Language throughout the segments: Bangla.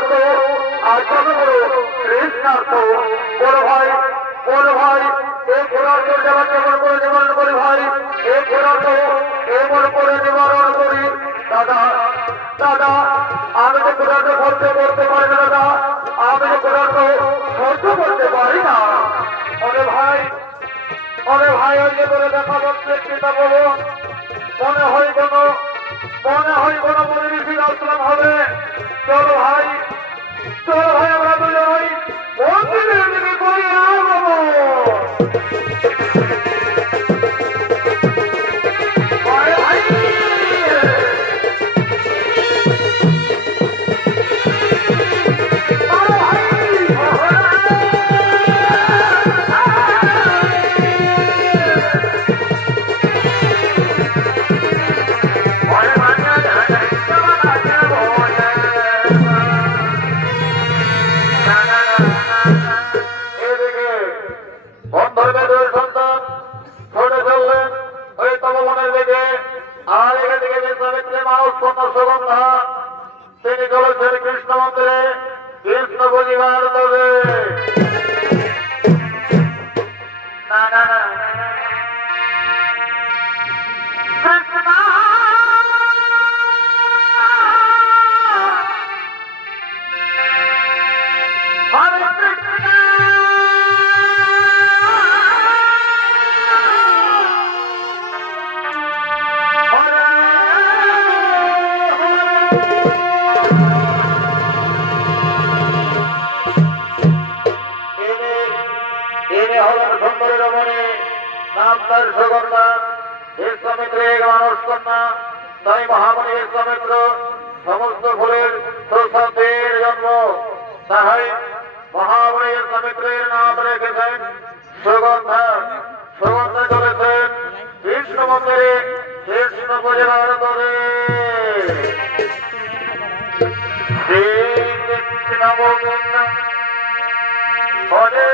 ক্ষুধার্ত আর কত বড় তৃষ্ণার্ত। বড় ভাই এ ক্ষুধার্ত যেমন যেমন করে নিবারণ করি ভাই, এ ক্ষুধার্ত এমন করে নিবারণ করি। দাদা দাদা আমি তো ক্ষুধার্ত করতে পারি না দাদা, আমি তো ক্ষুধার্ত সহ্য করতে পারি না। অরে ভাই ওই যে করে দেখা যাচ্ছে পিতা বলো, মনে হয় কোনো মনিঋষির আশ্রম হবে। চলো ভাই আমরা দুজনই মন্দিরের দিকে করে আসবো। তিনি চলেছেন কৃষ্ণ মন্দিরে কৃষ্ণ বুঝিবার তবে। তাই মহামণি বিশ্বামিত্র সমস্ত ফুলের প্রসাদের জন্ম, তাহাই মহামণি বিশ্বামিত্রের নাম রেখেছেন সুগন্ধা। সুগন্ধা করেছেন কৃষ্ণ মন্দিরে কৃষ্ণ পূজার করে। শ্রীকৃষ্ণ গোবিন্দ হরে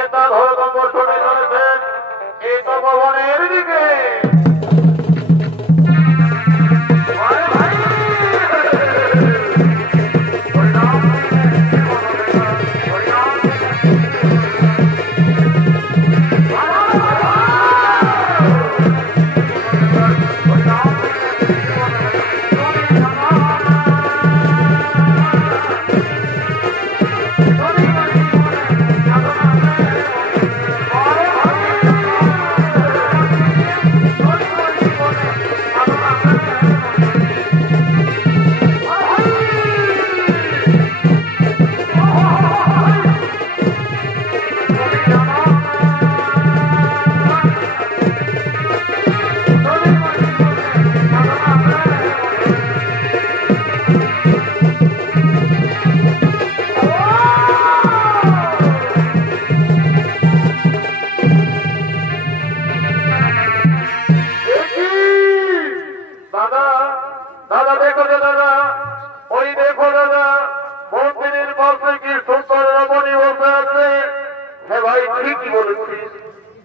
নেতা ধর্ম শুনে চলেছেন এই তপবনের দিকে।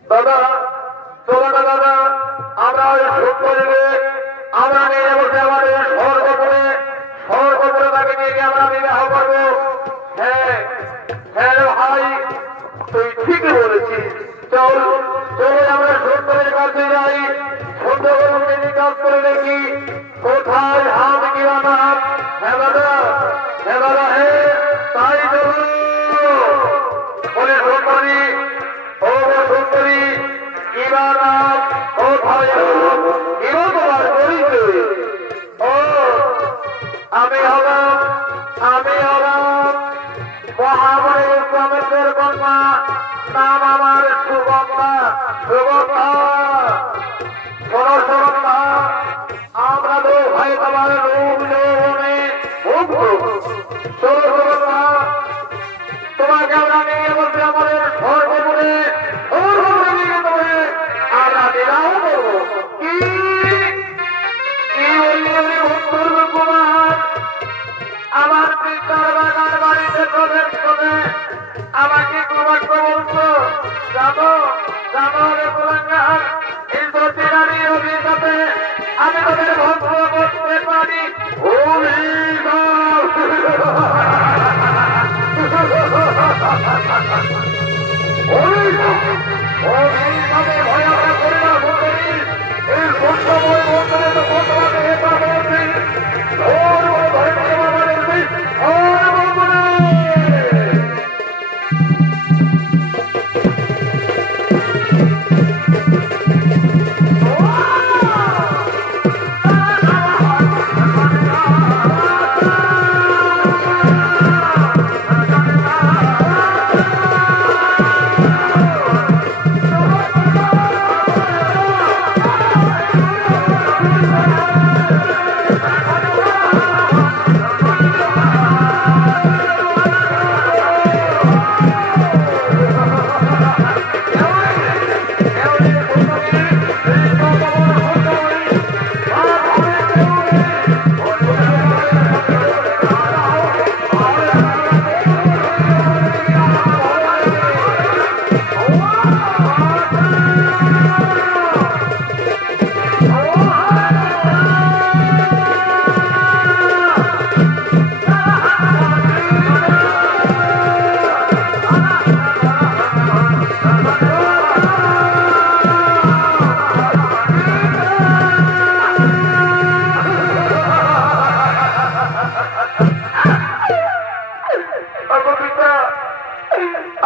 দাদা চলো না দাদা, আমরা আমরা নিয়ে বসে আমাদের সর্বপুরে তাকে নিয়ে গিয়ে আমরা বিবাহ করবো। হ্যাঁ হ্যাঁ ভাই, তুই ঠিকই বলেছিস। চল চলো আমরা সুন্দরের কাছে যাই, সুন্দর কাজ করে দেখি কোথায় হাত কিনা না। হ্যাঁ দাদা, হ্যাঁ দাদা, হ্যাঁ তাই চলো। বলে সুন্দরী, ও সুন্দরী, কিবা নাম, ও ভাই কিবা তোমার করিতে? ও আমি হলাম মহাবলী ইসলামের কন্যা, নাম আমার সুগন্ধা। সুগন্ধা সুগন্ধা, আমরা তো ভাই তোমার রূপ যৌবনে মুগ্ধ। সুগন্ধা, তোমাকে আমরা নিয়ে বলছি আমাদের সর্বপুরে নিয়ে তবে আমরা বিবাহ করবো। কি উত্তর কুমার আমার পিতার বাগান বাড়িতে প্রবেশ করে আমাকে কুমাক্ষ বলছো? জানো জানো রে কুলাঙ্গার, এই সত্যিকারী অভিজ্ঞতা আমি তোদের ভক্ত করতে পারি।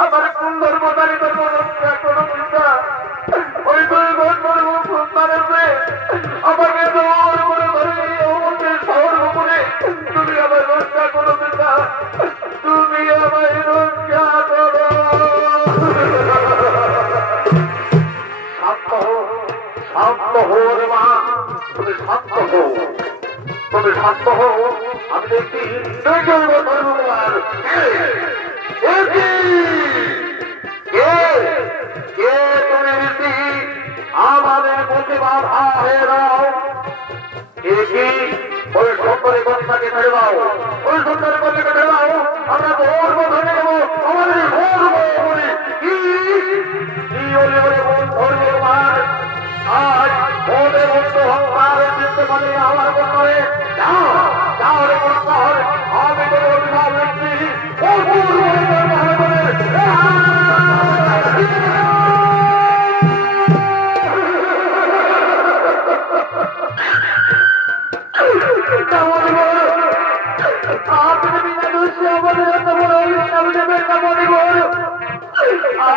আমার সুন্দর প্রচারিত কোনো চিন্তা ওই আমাকে দৌড় করে ধরে শহর উপরে তুমি আমার রক্ষা করো পিতা, তুমি আমায় রক্ষা করো। শান্ত হো রে মা, তুমি শান্ত হো, তুমি শান্ত হো। আমি দেখছি আমাদের মধ্যে বাধা হয়ে দাও। ওই সুন্দরী কন্যাকে ছেড়ে দাও, ওই সুন্দরী কন্যাকে ছেড়ে দাও। আমরা গর্ব ধরে নেবো, আমাদের গর্ব বলি।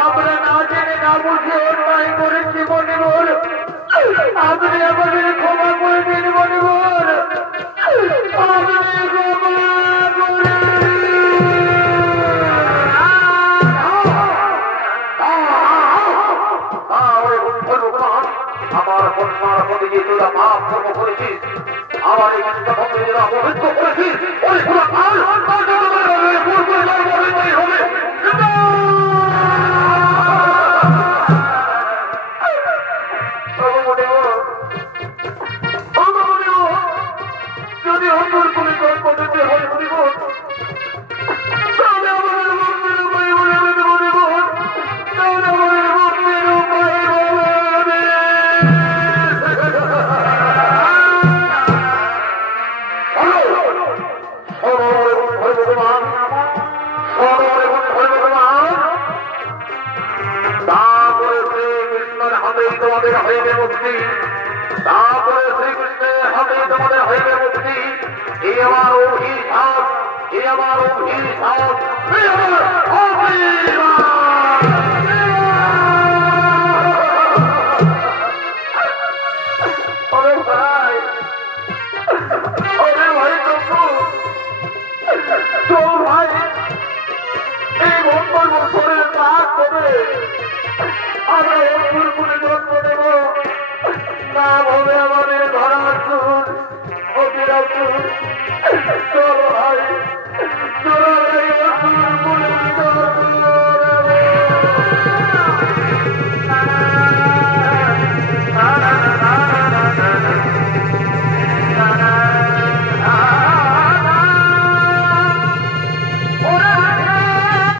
আমরা না জেনে না বুঝে অন্যায় করেছি মনিবর, আপনি আমাদের ক্ষমা করে দিন মনিবর, আপনি আমার কন্যার প্রতি যে তোরা পাপ কর্ম করেছিস, আমার এই কৃষ্ণভক্তরা অভিজ্ঞ করেছিস, ওই তোরা কাল হবে। যদি অন্তর করে গল্প দিতে হয় মনিব, তাহলে আমাদের মুক্তির উপায় বলে দেবে মনিব, তাহলে আমাদের মুক্তির উপায় বলে ভগবান, তারপরে শ্রীকৃষ্ণের হাতেই তোমাদের হইবে মুক্তি, তারপরে শ্রীকৃষ্ণের হাতে তোমাদের হইবে মুক্তি। এই আমার অভিশাপ, এই আমার অভিশাপ, এই আমার অভিশাপ। ওরে ভাই, ওরে ভাই চল ভাই, এই মঙ্গল বছরের রাত হবে আমরা অন্তর করে